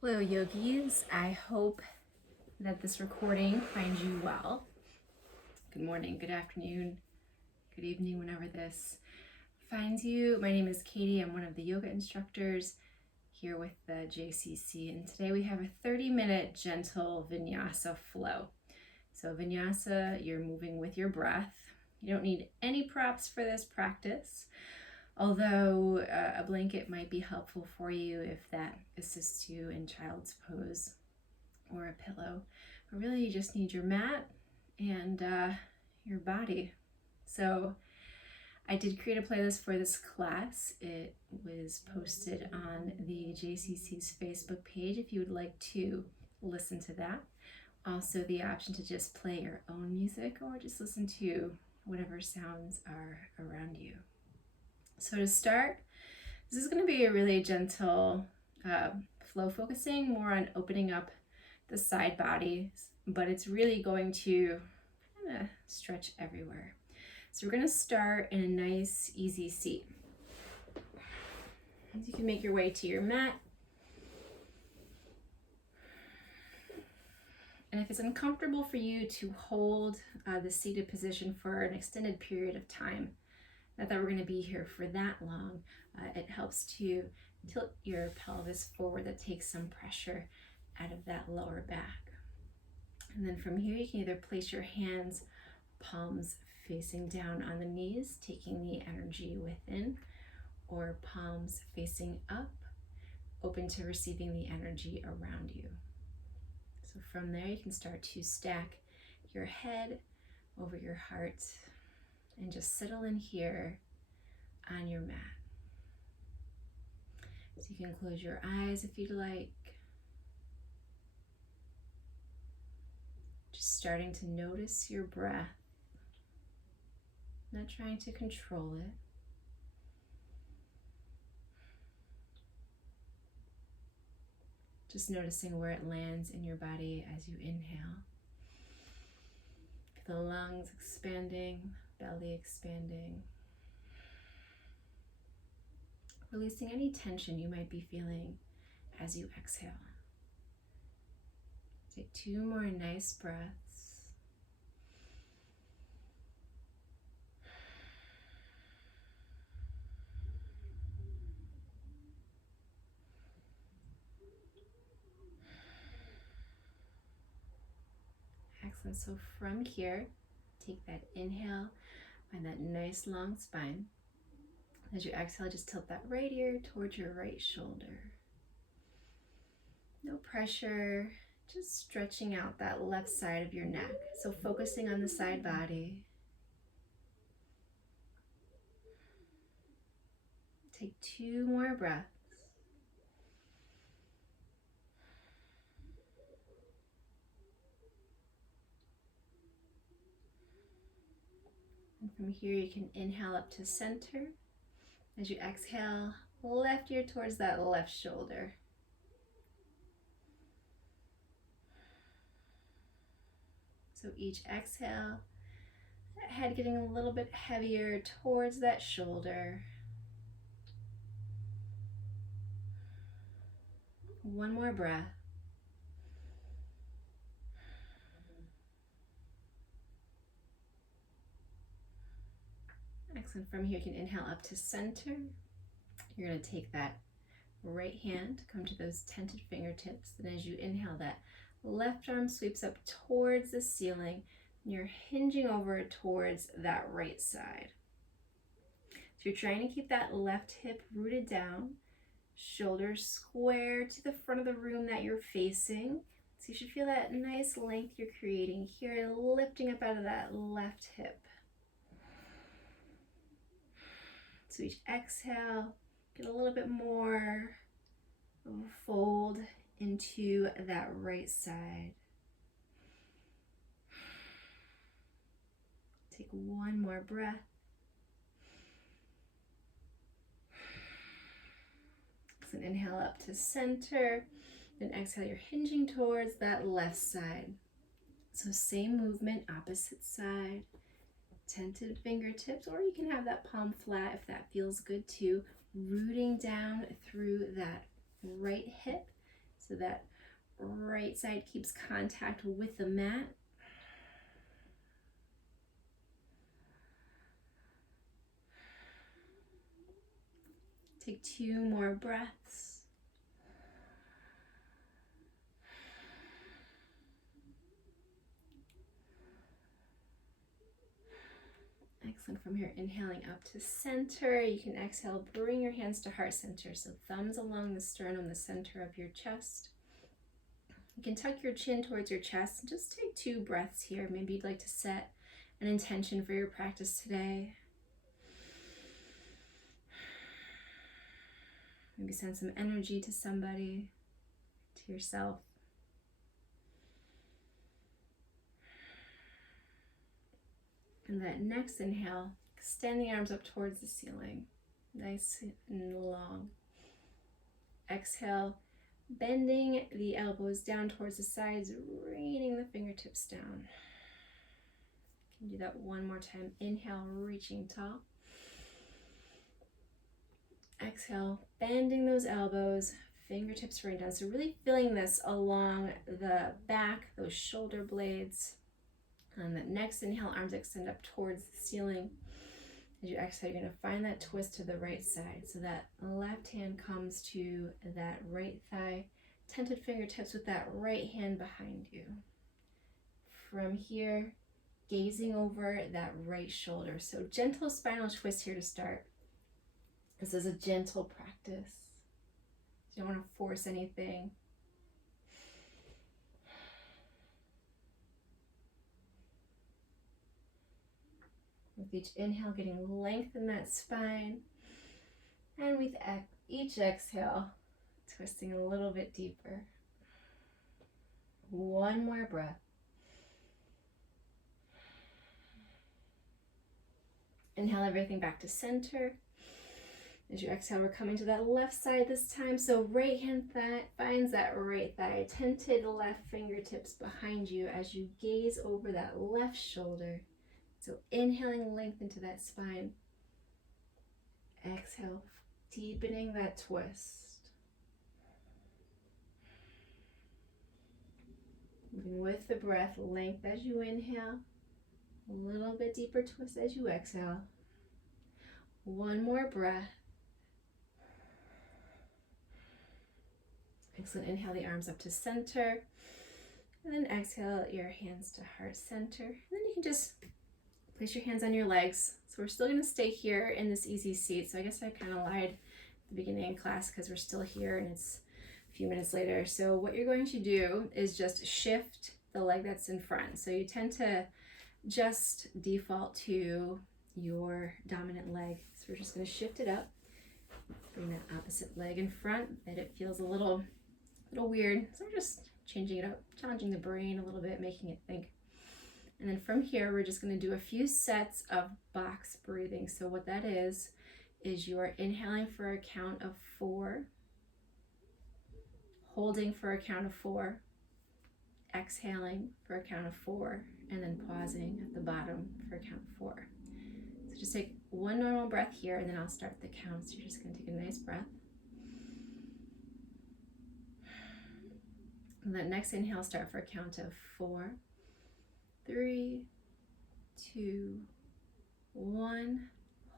Hello, yogis. I hope that this recording finds you well. Good morning, good afternoon, good evening, whenever this finds you. My name is Katie. I'm one of the yoga instructors here with the JCC, and today we have a 30-minute gentle vinyasa flow. So vinyasa, you're moving with your breath. You don't need any props for this practice, although a blanket might be helpful for you if that assists you in child's pose, or a pillow. But really you just need your mat and your body. So I did create a playlist for this class. It was posted on the JCC's Facebook page if you would like to listen to that. Also the option to just play your own music or just listen to whatever sounds are around you. So to start, this is going to be a really gentle flow, focusing more on opening up the side body, but it's really going to kind of stretch everywhere. So we're going to start in a nice, easy seat. You can make your way to your mat. And if it's uncomfortable for you to hold the seated position for an extended period of time, not that we're going to be here for that long, it helps to tilt your pelvis forward. That takes some pressure out of that lower back. And then from here, you can either place your hands, palms facing down on the knees, taking the energy within, or palms facing up, open to receiving the energy around you. So from there, you can start to stack your head over your heart and just settle in here on your mat. So you can close your eyes if you'd like. Just starting to notice your breath, not trying to control it. Just noticing where it lands in your body as you inhale. Feel the lungs expanding, belly expanding. Releasing any tension you might be feeling as you exhale. Take 2 more nice breaths. Excellent. So from here, take that inhale, find that nice long spine. As you exhale, just tilt that right ear towards your right shoulder. No pressure, just stretching out that left side of your neck. So focusing on the side body. Take 2 more breaths. And from here, you can inhale up to center. As you exhale, left ear towards that left shoulder. So each exhale, head getting a little bit heavier towards that shoulder. 1 more breath. Excellent. From here, you can inhale up to center. You're going to take that right hand, come to those tented fingertips, and as you inhale, that left arm sweeps up towards the ceiling, and you're hinging over towards that right side. So you're trying to keep that left hip rooted down, shoulders square to the front of the room that you're facing. So you should feel that nice length you're creating here, lifting up out of that left hip. So each exhale, get a little bit more of a fold into that right side. Take 1 more breath. So inhale up to center, then exhale, you're hinging towards that left side. So same movement, opposite side, tented fingertips, or you can have that palm flat if that feels good too, rooting down through that right hip. so that right side keeps contact with the mat. Take 2 more breaths. Excellent. From here, inhaling up to center. You can exhale, bring your hands to heart center. So thumbs along the sternum, the center of your chest. You can tuck your chin towards your chest and just take 2 breaths here. Maybe you'd like to set an intention for your practice today. Maybe send some energy to somebody, to yourself. And that next inhale, extend the arms up towards the ceiling, nice and long. Exhale, bending the elbows down towards the sides, raining the fingertips down. You can do that one more time. Inhale, reaching tall. Exhale, bending those elbows, fingertips rain down. So really feeling this along the back, those shoulder blades. On the next inhale, arms extend up towards the ceiling. As you exhale, you're going to find that twist to the right side. So that left hand comes to that right thigh, tented fingertips with that right hand behind you. From here, gazing over that right shoulder. So gentle spinal twist here to start. This is a gentle practice. You don't want to force anything. With each inhale, getting length in that spine. And with each exhale, twisting a little bit deeper. One more breath. Inhale everything back to center. As you exhale, we're coming to that left side this time. So right hand thigh finds that right thigh, tented left fingertips behind you as you gaze over that left shoulder. So inhaling length into that spine. Exhale, deepening that twist. Moving with the breath, length as you inhale. A little bit deeper twist as you exhale. One more breath. Excellent. Inhale the arms up to center. And then exhale your hands to heart center. And then you can just place your hands on your legs. So we're still going to stay here in this easy seat. So I guess I kind of lied at the beginning of class because we're still here and it's a few minutes later. So what you're going to do is just shift the leg that's in front. So you tend to just default to your dominant leg. So we're just going to shift it up. Bring that opposite leg in front. That it feels a little weird. So we're just changing it up, challenging the brain a little bit, making it think. And then from here, we're just going to do a few sets of box breathing. So what that is you are inhaling for a count of 4, holding for a count of 4, exhaling for a count of 4, and then pausing at the bottom for a count of 4. So just take one normal breath here, and then I'll start the count. So you're just going to take a nice breath. And that next inhale, start for a count of 4, 3, 2, 1.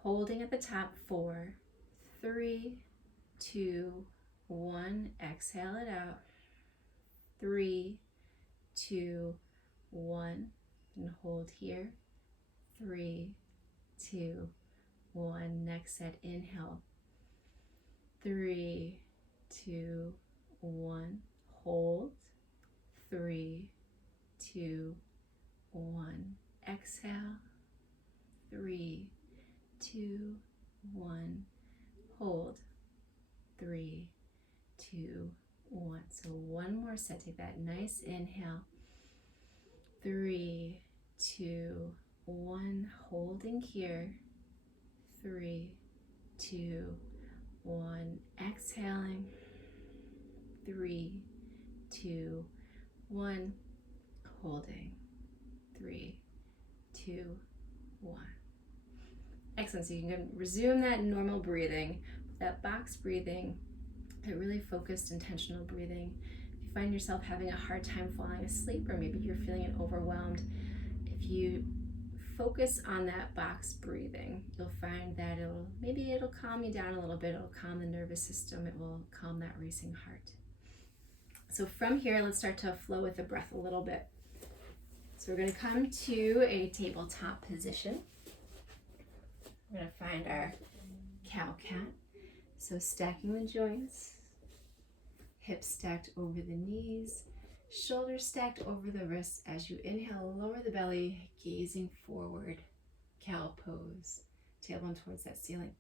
Holding at the top, 4, 3, 2, 1. Exhale it out. 3, 2, 1. And hold here. 3, 2, 1. Next set, inhale. 3, 2, 1. Hold. 3, 2, 1. Exhale. 3, 2, 1. Hold. 3, 2, 1. So one more set. Take that nice inhale. 3, 2, 1. Holding here. 3, 2, 1. Exhaling. 3, 2, 1. Holding. 3, 2, 1. Excellent. So you can resume that normal breathing, that box breathing. but really focused, intentional breathing. If you find yourself having a hard time falling asleep, or maybe you're feeling overwhelmed, if you focus on that box breathing, you'll find that it'll calm you down a little bit. It'll calm the nervous system. It will calm that racing heart. So from here, let's start to flow with the breath a little bit. So we're going to come to a tabletop position. We're going to find our cow-cat. So stacking the joints, hips stacked over the knees, shoulders stacked over the wrists. As you inhale, lower the belly, gazing forward, cow pose, tailbone towards that ceiling.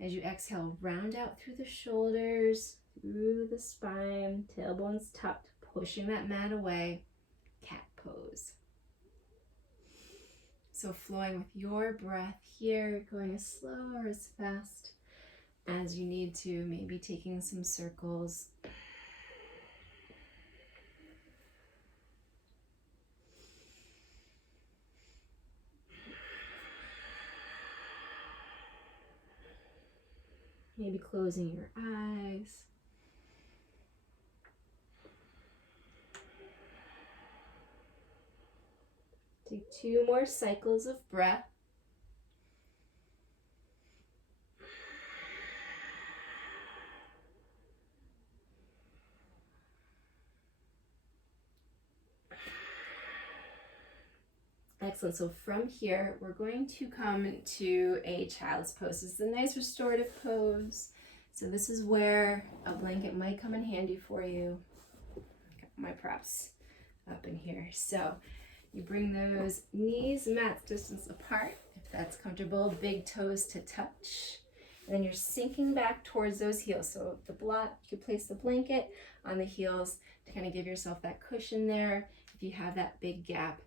As you exhale, round out through the shoulders, through the spine, tailbone's tucked, pushing that mat away, cat pose. So flowing with your breath here, going as slow or as fast as you need to, maybe taking some circles. Maybe closing your eyes. Take 2 more cycles of breath. Excellent. So from here, we're going to come to a child's pose. This is a nice restorative pose. So this is where a blanket might come in handy for you. Got my props up in here. So you bring those knees mat distance apart, if that's comfortable, big toes to touch. And then you're sinking back towards those heels. So you could place the blanket on the heels to kind of give yourself that cushion there if you have that big gap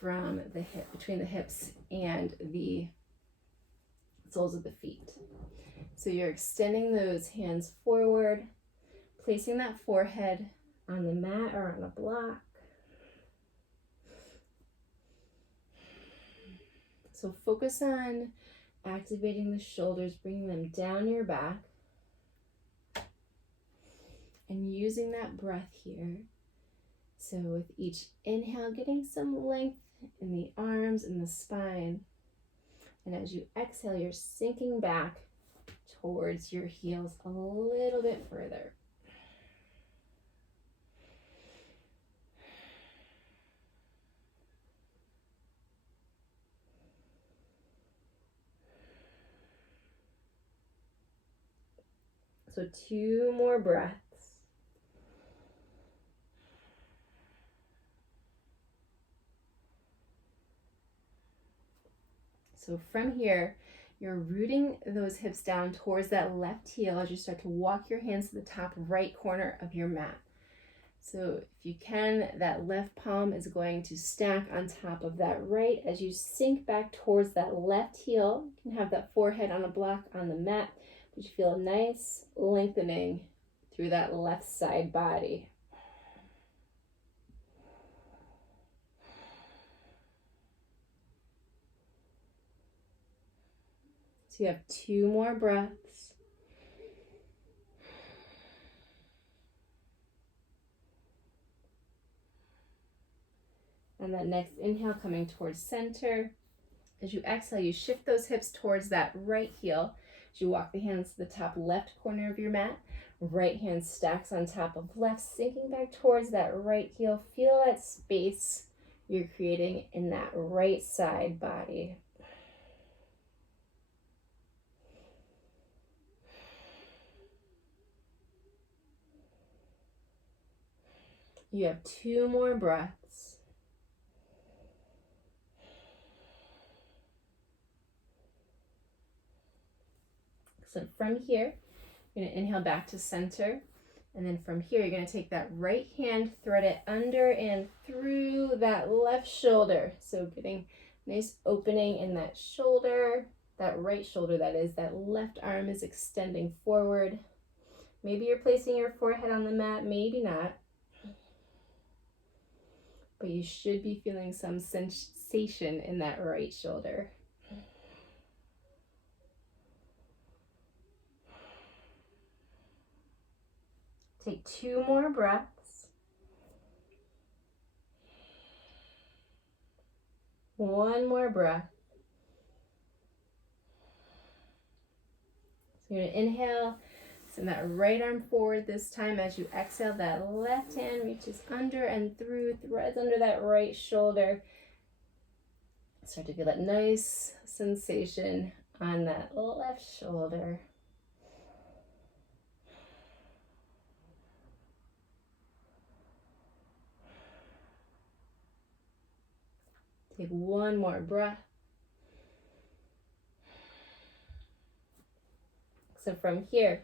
from the hip, between the hips and the soles of the feet. So you're extending those hands forward, placing that forehead on the mat or on a block. So focus on activating the shoulders, bringing them down your back, and using that breath here. So with each inhale, getting some length in the arms and the spine. And as you exhale, you're sinking back towards your heels a little bit further. So 2 more breaths. So from here, you're rooting those hips down towards that left heel as you start to walk your hands to the top right corner of your mat. So if you can, that left palm is going to stack on top of that right as you sink back towards that left heel. You can have that forehead on a block on the mat, but you feel a nice lengthening through that left side body. So you have 2 more breaths. And that next inhale coming towards center. As you exhale, you shift those hips towards that right heel. As you walk the hands to the top left corner of your mat, right hand stacks on top of left, sinking back towards that right heel. Feel that space you're creating in that right side body. You have 2 more breaths. So from here, you're going to inhale back to center. And then from here, you're going to take that right hand, thread it under and through that left shoulder. So getting nice opening in that shoulder, that right shoulder that is. That left arm is extending forward. Maybe you're placing your forehead on the mat, maybe not. But you should be feeling some sensation in that right shoulder. Take 2 more breaths. 1 more breath. So you're going to inhale, send that right arm forward this time. As you exhale, that left hand reaches under and through, threads under that right shoulder. Start to feel that nice sensation on that left shoulder. Take 1 more breath. So from here,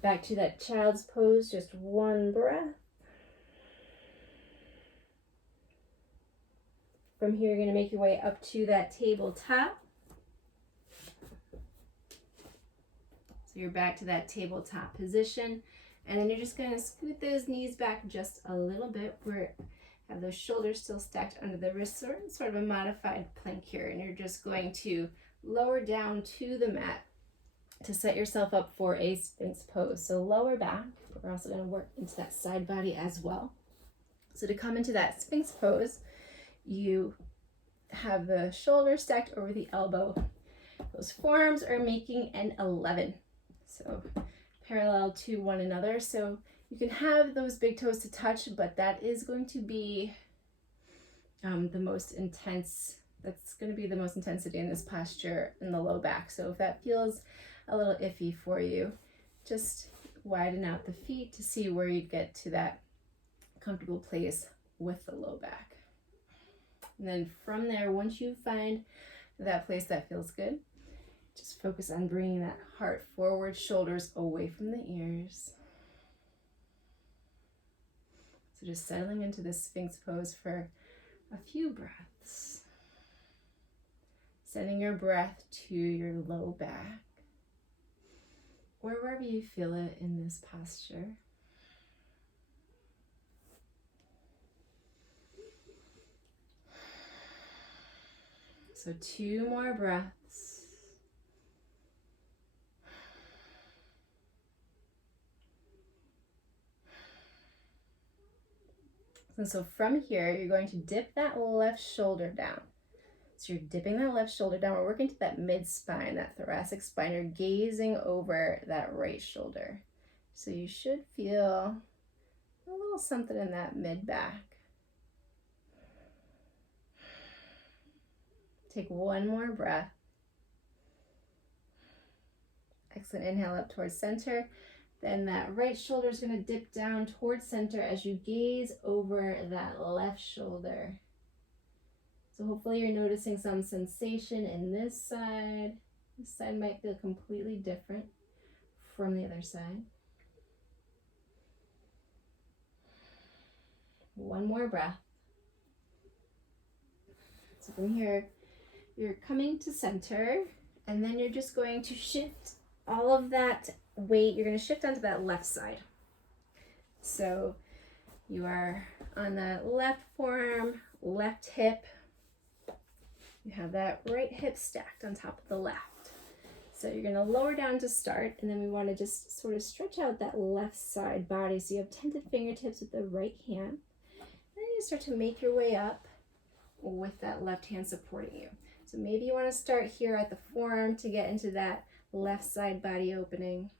back to that child's pose, just 1 breath. From here, you're going to make your way up to that tabletop. So you're back to that tabletop position. And then you're just going to scoot those knees back just a little bit. Have those shoulders still stacked under the wrists, sort of a modified plank here. And you're just going to lower down to the mat to set yourself up for a Sphinx pose. So lower back. We're also going to work into that side body as well. So to come into that Sphinx pose, you have the shoulder stacked over the elbow. Those forearms are making an 11. So parallel to one another. So you can have those big toes to touch, but that is going to be the most intense. That's going to be the most intensity in this posture in the low back. So if that feels a little iffy for you, just widen out the feet to see where you get to that comfortable place with the low back. And then from there, once you find that place that feels good, just focus on bringing that heart forward, shoulders away from the ears. So just settling into this Sphinx pose for a few breaths. Sending your breath to your low back, or wherever you feel it in this posture. So 2 more breaths. And so from here, you're going to dip that left shoulder down. So you're dipping that left shoulder down. We're working to that mid-spine, that thoracic spine. You're gazing over that right shoulder. So you should feel a little something in that mid-back. Take 1 more breath. Excellent. Inhale up towards center. Then that right shoulder is going to dip down towards center as you gaze over that left shoulder. So hopefully you're noticing some sensation in this side. This side might feel completely different from the other side. 1 more breath. So from here, you're coming to center, and then you're just going to shift all of that weight. You're going to shift onto that left side. So you are on that left forearm, left hip. You have that right hip stacked on top of the left. So you're going to lower down to start, and then we want to just sort of stretch out that left side body. So you have tented fingertips with the right hand. And then you start to make your way up with that left hand supporting you. So maybe you want to start here at the forearm to get into that left side body opening.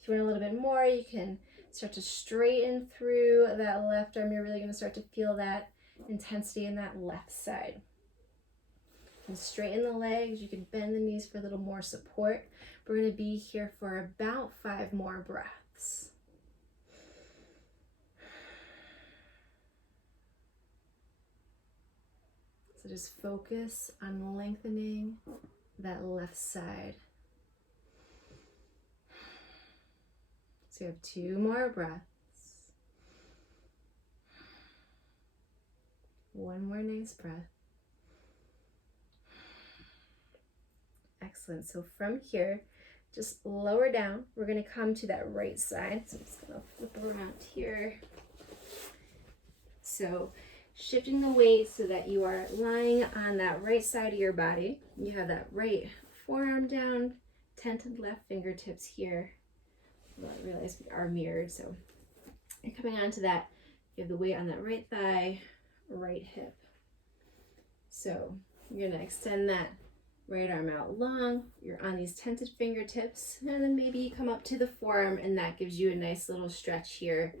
If you want a little bit more, you can start to straighten through that left arm. You're really going to start to feel that intensity in that left side. And straighten the legs. You can bend the knees for a little more support. We're going to be here for about 5 more breaths. So just focus on lengthening that left side. So you have 2 more breaths. 1 more nice breath. Excellent. So from here, just lower down. We're going to come to that right side. So I'm just going to flip around here. So shifting the weight so that you are lying on that right side of your body. You have that right forearm down, tented left fingertips here Well, I realize we are mirrored, so you're coming onto that. You have the weight on that right thigh, right hip. So you're gonna extend that right arm out long. You're on these tented fingertips, and then maybe you come up to the forearm, and that gives you a nice little stretch here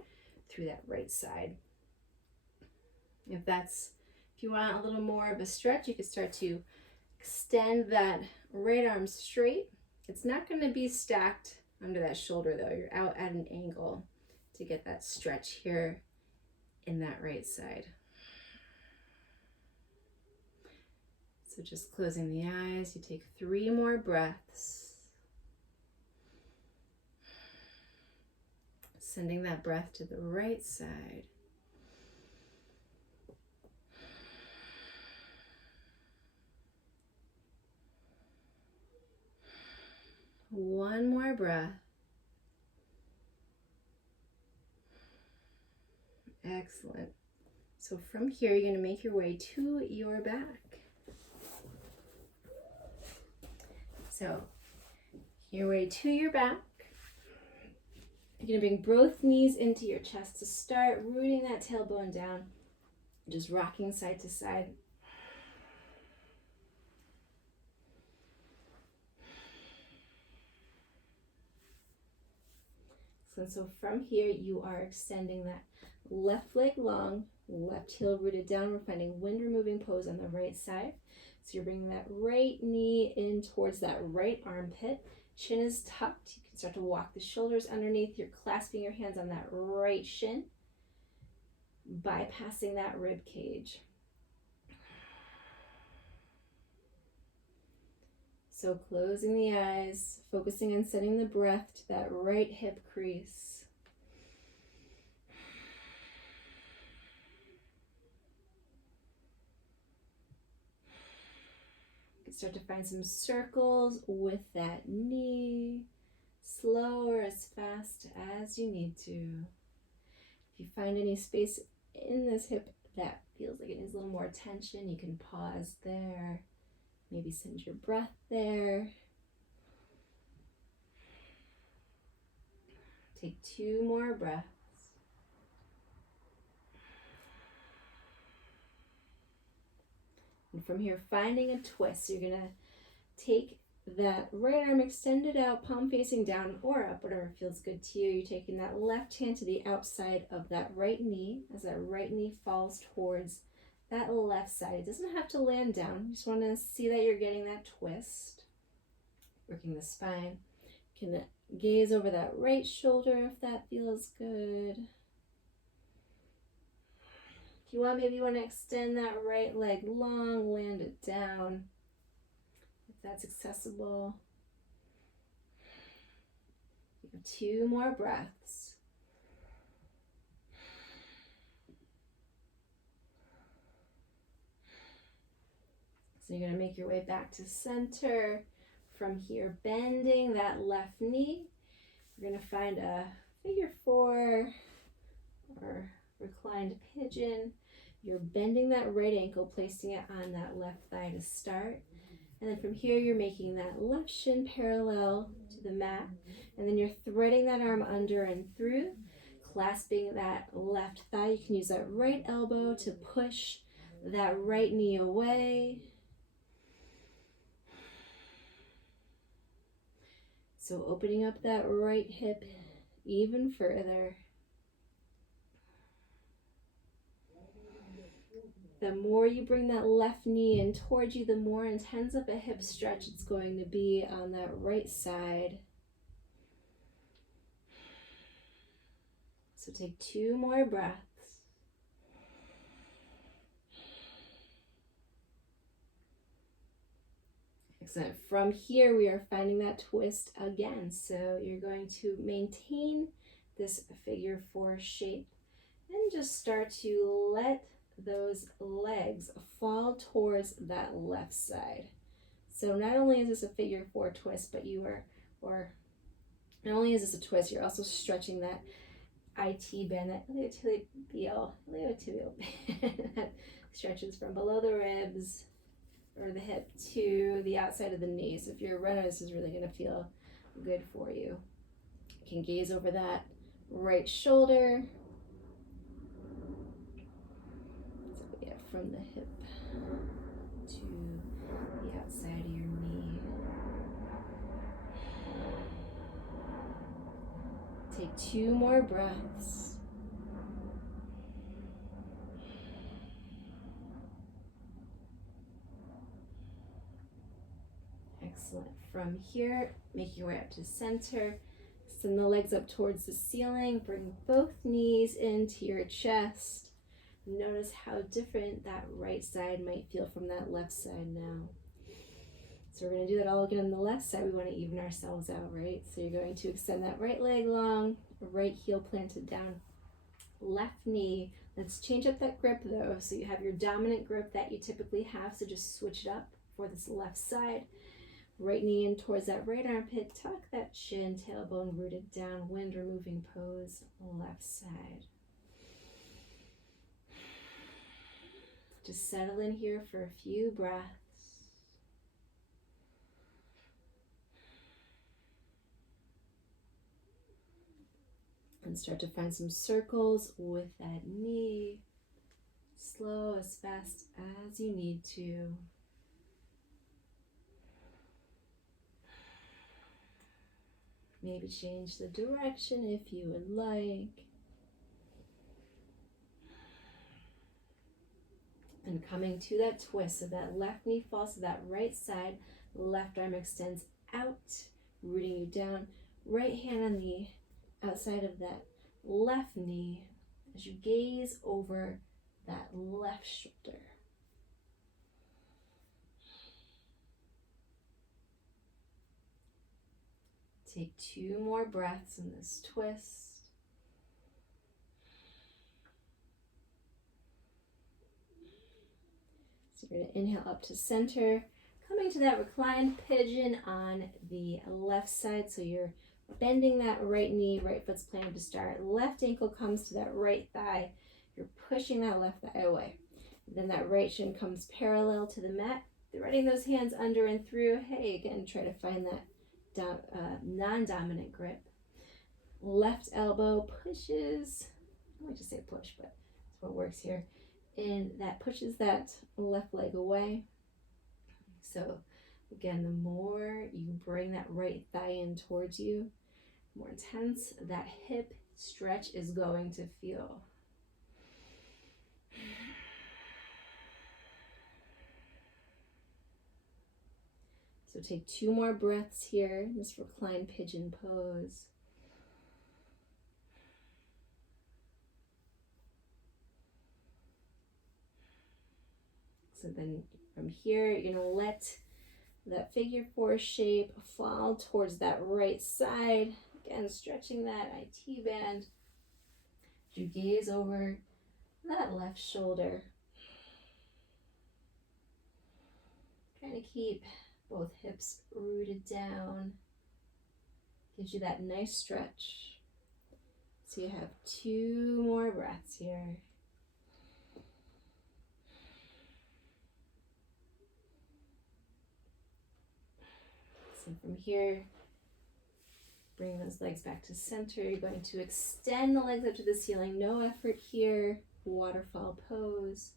through that right side. If you want a little more of a stretch, you can start to extend that right arm straight. It's not going to be stacked under that shoulder though. You're out at an angle to get that stretch here in that right side. So just closing the eyes, you take 3 more breaths. Sending that breath to the right side. One more breath. Excellent. So from here, you're going to make your way to your back. So, your way to your back. You're going to bring both knees into your chest to start, rooting that tailbone down, just rocking side to side. So from here, you are extending that left leg long, left heel rooted down. We're finding wind removing pose on the right side. So you're bringing that right knee in towards that right armpit. Chin is tucked. You can start to walk the shoulders underneath. You're clasping your hands on that right shin, bypassing that rib cage. So closing the eyes, focusing on sending the breath to that right hip crease. Start to find some circles with that knee, slow or as fast as you need to. If you find any space in this hip that feels like it needs a little more attention, you can pause there, maybe send your breath there. Take 2 more breaths. And from here, finding a twist. So you're going to take that right arm extended out, palm facing down or up, whatever feels good to you. You're taking that left hand to the outside of that right knee as that right knee falls towards that left side. It doesn't have to land down. You just want to see that you're getting that twist. Working the spine. You can gaze over that right shoulder if that feels good. If you want, maybe you want to extend that right leg long, land it down, if that's accessible. You have 2 more breaths. So you're going to make your way back to center. From here, bending that left knee. We're going to find a figure 4 or reclined pigeon. You're bending that right ankle, placing it on that left thigh to start. And then from here, you're making that left shin parallel to the mat. And then you're threading that arm under and through, clasping that left thigh. You can use that right elbow to push that right knee away. So opening up that right hip even further. The more you bring that left knee in towards you, the more intense of a hip stretch it's going to be on that right side. So take 2 more breaths. Excellent. From here, we are finding that twist again. So you're going to maintain this figure 4 shape and just start to let those legs fall towards that left side. So not only is this a figure 4 twist, but not only is this a twist, you're also stretching that IT band, that iliotibial band that stretches from below the ribs or the hip to the outside of the knee. So if you're a runner, this is really going to feel good for you. can gaze over that right shoulder. So yeah, from the hip to the outside of your knee. Take 2 more breaths. Excellent. From here, make your way up to center. Send the legs up towards the ceiling. Bring both knees into your chest. Notice how different that right side might feel from that left side now. So we're going to do that all again on the left side. We want to even ourselves out, right? So you're going to extend that right leg long, right heel planted down, left knee. Let's change up that grip though. So you have your dominant grip that you typically have. So just switch it up for this left side. Right knee in towards that right armpit. Tuck that chin, tailbone rooted down, wind removing pose, left side. Just settle in here for a few breaths. And start to find some circles with that knee. Slow as fast as you need to. Maybe change the direction if you would like. And coming to that twist, so that left knee falls to that right side, left arm extends out, rooting you down. Right hand on the outside of that left knee as you gaze over that left shoulder. Take 2 more breaths in this twist. So you're going to inhale up to center, coming to that reclined pigeon on the left side. So you're bending that right knee, right foot's planted to start. Left ankle comes to that right thigh. You're pushing that left thigh away. Then that right shin comes parallel to the mat. Threading those hands under and through. Hey, again, try to find that non-dominant grip. Left elbow pushes, I like to say push, but that's what works here. And that pushes that left leg away. So again, the more you bring that right thigh in towards you, the more intense that hip stretch is going to feel. So take 2 more breaths here in this reclined pigeon pose. So then from here, you're going to let that figure 4 shape fall towards that right side. Again, stretching that IT band. You gaze over that left shoulder. Trying to keep both hips rooted down. Gives you that nice stretch. So you have 2 more breaths here. So from here, bring those legs back to center. You're going to extend the legs up to the ceiling. No effort here. Waterfall pose.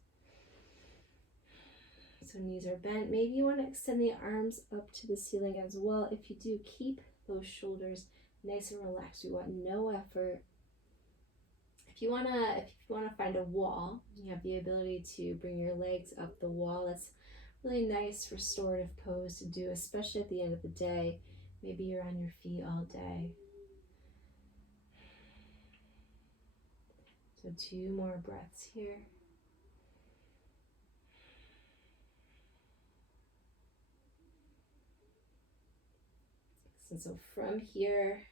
So knees are bent. Maybe you want to extend the arms up to the ceiling as well. If you do, keep those shoulders nice and relaxed. We want no effort. If you wanna find a wall, you have the ability to bring your legs up the wall. That's really nice restorative pose to do, especially at the end of the day. Maybe you're on your feet all day. So 2 more breaths here. And so from here,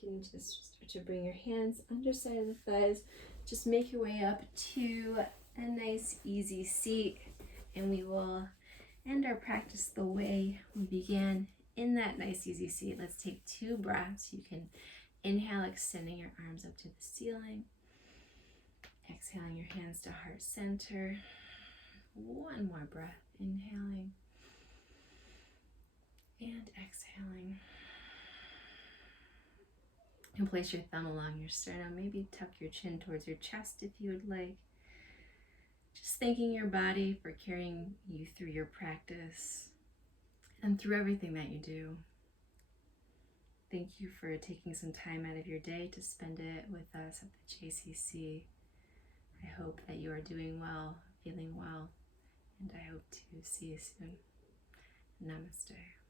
you can just start to bring your hands underside of the thighs. Just make your way up to a nice easy seat, and we will end our practice the way we began, in that nice easy seat. Let's take 2 breaths. You can inhale, extending your arms up to the ceiling. Exhaling your hands to heart center. 1 more breath, inhaling and exhaling. You can place your thumb along your sternum, maybe tuck your chin towards your chest if you would like. Just thanking your body for carrying you through your practice and through everything that you do. Thank you for taking some time out of your day to spend it with us at the JCC. I hope that you are doing well, feeling well, and I hope to see you soon. Namaste.